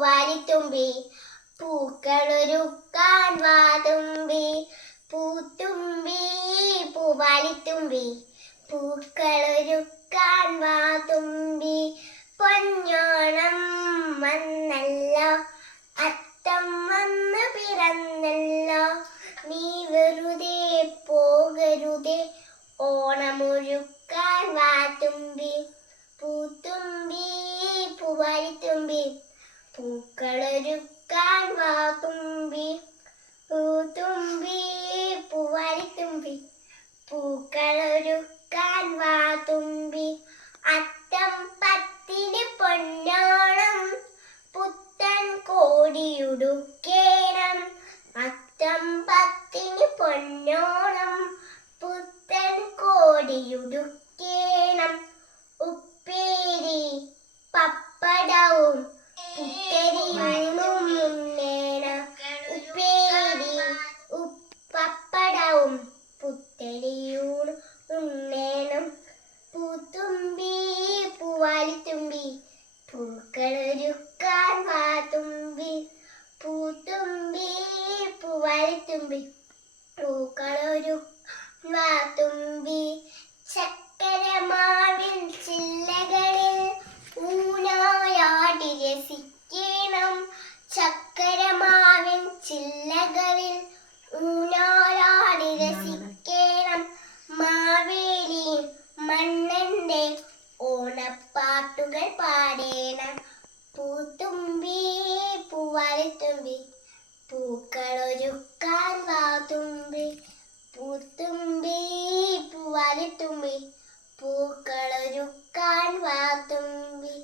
പൂവാലിത്തുമ്പി പൂക്കളൊരുക്കാൻ വാതുമ്പി പൂത്തുമ്പി പൂവാലിത്തുമ്പി പൂക്കളൊരുക്കാൻ വാതുമ്പി പൊന്നോണം വന്നല്ലോ അത്തം വന്ന് പിറന്നല്ലോ നീ വെറുതെ പോകരുതേ ഓണമൊരുക്കാൻ വാതുമ്പി പൂത്തുമ്പി പൂവാലിത്തുമ്പി പൂക്കളൊരുക്കാൻ വാതുമ്പി പൂത്തുമ്പി പൂവാലിത്തുമ്പി പൂക്കളൊരുക്കാൻ വാതുമ്പി അത്തം പത്തിന് പൊന്നോണം പുത്തൻ കോടിയുടുക്കേണം അത്തം പത്തിന് പൊന്നോണം പുത്തൻ കോടിയുടുക്കേണം ഉപ്പേരി പപ്പടവും പുത്തരിയൂണും ഉണ്ണേണം ഉപ്പേരി പപ്പടവും പുത്തരിയൂണും ഉണ്ണേണം പൂത്തുമ്പി പൂവാലിത്തുമ്പി പൂക്കളൊരുക്കാൻ വാതുമ്പി പൂത്തുമ്പി പൂവാലിത്തുമ്പി പൂക്കളൊരുക്കാൻ വാതുമ്പി ചക്കരമാവിൻ ചില്ലകളിൽ ഊഞ്ഞാലാടി രസിക്കണം ചക്കരമാവിൻ ചില്ലകളിൽ ഊഞ്ഞാലാടി രസിക്കണം മാവേലി മണ്ണന്റെ ഓണപ്പാട്ടുകൾ പാടേണം പൂത്തുമ്പി പൂവാലിത്തുമ്പി പൂക്കളൊരുക്കാൻ വാതുമ്പി പൂത്തുമ്പി പൂവാലിത്തുമ്പി പൂക്കളൊരുക്കാൻ വാതുമ്പി